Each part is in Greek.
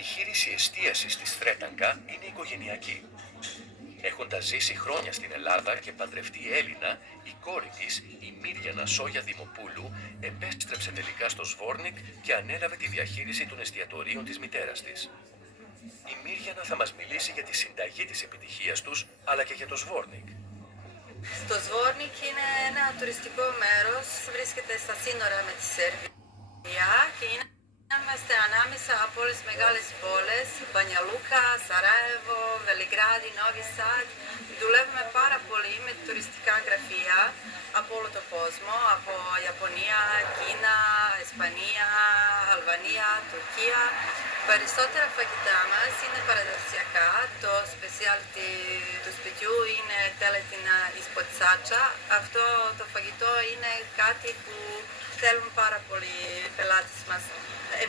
Η χείριση εστίασης της Θρέταγκα είναι οικογενειακή. Έχοντας ζήσει χρόνια στην Ελλάδα και παντρευτεί Έλληνα, η κόρη της, η Μύριανα Σόγια Δημοπούλου, επέστρεψε τελικά στο Σβόρνικ και ανέλαβε τη διαχείριση των εστιατορίων της μητέρας της. Η Μύριανα θα μας μιλήσει για τη συνταγή της επιτυχίας τους, αλλά και για το Σβόρνικ. Το Σβόρνικ είναι ένα τουριστικό μέρος, βρίσκεται στα σύνορα με τη Σερβία και είμαστε ανάμεσα από όλες τις μεγάλες πόλεις, Μπανιά-Λούκα, Σαράγεβο, Βελιγράδι, Νόβι Σαντ. Δουλεύουμε πάρα πολύ με τουριστικά γραφεία από όλο τον κόσμο, από Ιαπωνία, Κίνα, Ισπανία, Αλβανία, Τουρκία. Περισσότερα φαγητά μας είναι παραδοσιακά. Το specialty του σπιτιού είναι τέλετινα ισποτσάτσα. Αυτό το φαγητό είναι κάτι που θέλουν πάρα πολύ οι πελάτες μας.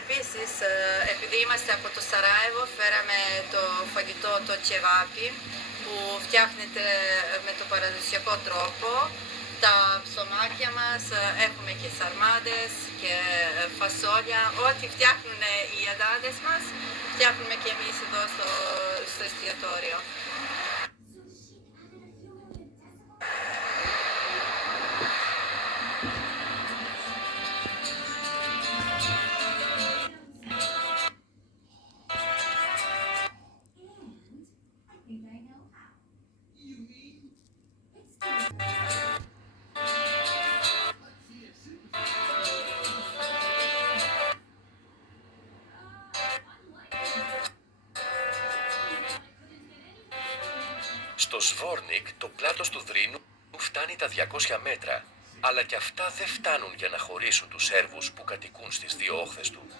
Επίσης, επειδή είμαστε από το Σαράγεβο, φέραμε το φαγητό το τσεβάπι που φτιάχνεται με το παραδοσιακό τρόπο. Τα ψωμάκια μας, έχουμε και σαρμάδες και φασόλια, ό,τι φτιάχνουν οι αδάδες μας, φτιάχνουμε και εμείς εδώ στο εστιατόριο. Στο Σβόρνικ το πλάτος του Δρύνου φτάνει τα 200 μέτρα, αλλά και αυτά δεν φτάνουν για να χωρίσουν τους Σέρβους που κατοικούν στις δύο όχθες του.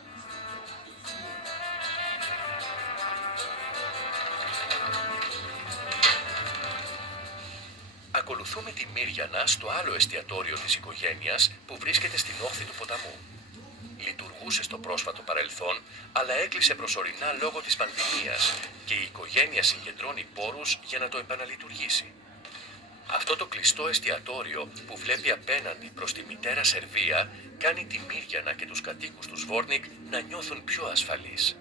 Ακολουθούμε τη Μύριανα στο άλλο εστιατόριο της οικογένειας που βρίσκεται στην όχθη του ποταμού. Λειτουργούσε στο πρόσφατο παρελθόν, αλλά έκλεισε προσωρινά λόγω της πανδημίας και η οικογένεια συγκεντρώνει πόρους για να το επαναλειτουργήσει. Αυτό το κλειστό εστιατόριο που βλέπει απέναντι προς τη μητέρα Σερβία κάνει τη Μύριανα και τους κατοίκους του Σβόρνικ να νιώθουν πιο ασφαλείς.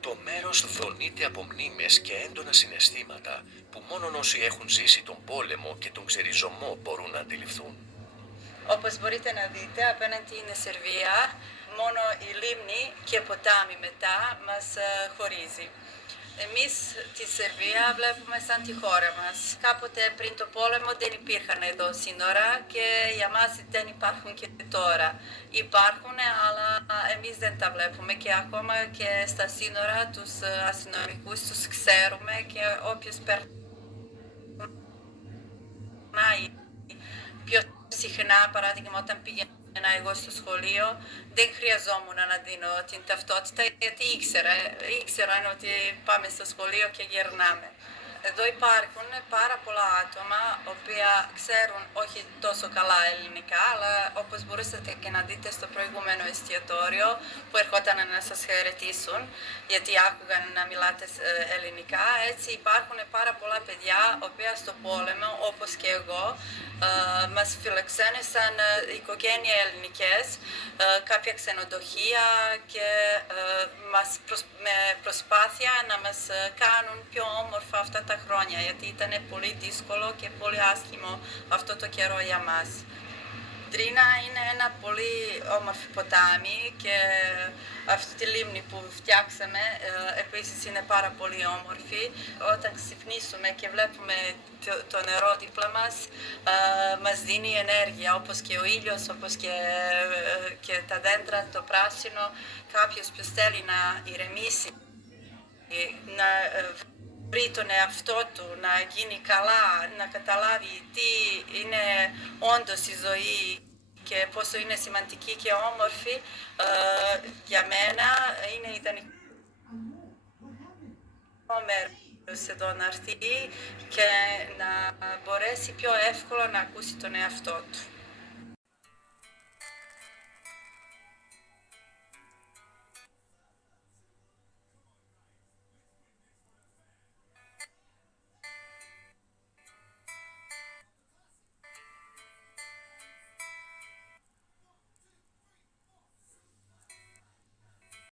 Το μέρος δονείται από μνήμες και έντονα συναισθήματα που μόνον όσοι έχουν ζήσει τον πόλεμο και τον ξεριζωμό μπορούν να αντιληφθούν. Όπως μπορείτε να δείτε, απέναντι είναι Σερβία, μόνο η λίμνη και ποτάμι μετά μας χωρίζει. Εμείς τη Σερβία βλέπουμε σαν τη χώρα μας. Κάποτε πριν το πόλεμο δεν υπήρχαν εδώ σύνορα και για μας δεν υπάρχουν και τώρα. Υπάρχουν, αλλά εμείς δεν τα βλέπουμε και ακόμα και στα σύνορα τους αστυνομικούς τους ξέρουμε και όποιος περνάει πιο συχνά, παράδειγμα όταν πήγαινα εγώ στο σχολείο, δεν χρειαζόμουν να δίνω την ταυτότητα γιατί ήξερα ότι πάμε στο σχολείο και γερνάμε. Εδώ υπάρχουν πάρα πολλά άτομα οποία ξέρουν όχι τόσο καλά ελληνικά, αλλά όπως μπορούσατε και να δείτε στο προηγούμενο εστιατόριο που ερχόταν να σας χαιρετήσουν γιατί άκουγαν να μιλάτε ελληνικά, έτσι υπάρχουν πάρα πολλά παιδιά οποία στο πόλεμο όπως και εγώ μας φιλοξένησαν οικογένεια ελληνικές, κάποια ξενοδοχεία και με προσπάθεια να μας κάνουν πιο όμορφα αυτά τα χρόνια, γιατί ήταν πολύ δύσκολο και πολύ άσχημο αυτό το καιρό για μας. Δρίνα είναι ένα πολύ όμορφο ποτάμι και αυτή τη λίμνη που φτιάξαμε επίσης είναι πάρα πολύ όμορφη. Όταν ξυπνήσουμε και βλέπουμε το νερό δίπλα μας, μας δίνει ενέργεια, όπως και ο ήλιος, όπως και τα δέντρα, το πράσινο. Κάποιος που θέλει να ηρεμήσει, να βρει τον εαυτό του, να γίνει καλά, να καταλάβει τι είναι όντως η ζωή και πόσο είναι σημαντική και όμορφη, για μένα είναι ιδανικό μέρος εδώ να έρθει και να μπορέσει πιο εύκολα να ακούσει τον εαυτό του.